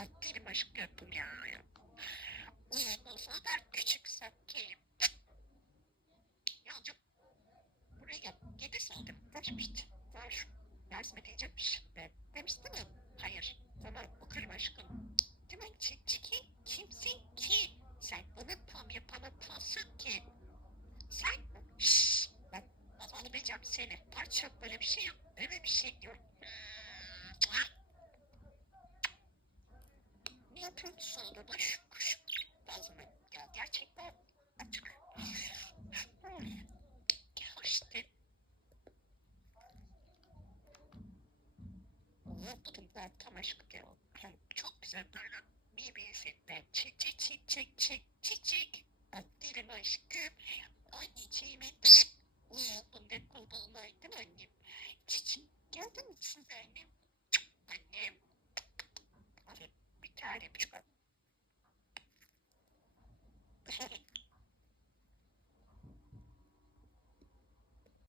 Benim aşkım ya. Bu kadar küçük sapkeyim? Yolcum. Buraya gelirsin. Demiştim. Var. Yardım edecekmiş. Ben demiştim ya. Hayır. Tamam okurum aşkım. Demek ki çiki kimsin ki? Sen bana tam yapamatasın ki. Sen Şşş. Ben anlamayacağım seni. Parça böyle bir şey yok. Öyle bir şey yok. Ne Şu kuş. Lazım. Ya gerçekten açık. Gel işte. Ben tam aşkım ya. Yani çok güzel böyle bir bir senden çiçek çiçek çiçek çiçek. Derim aşkım. Anneciğime de uyudum ve kurbanlaydım annem. Çiçek geldin misin annem? Annem. Hadi bismillah.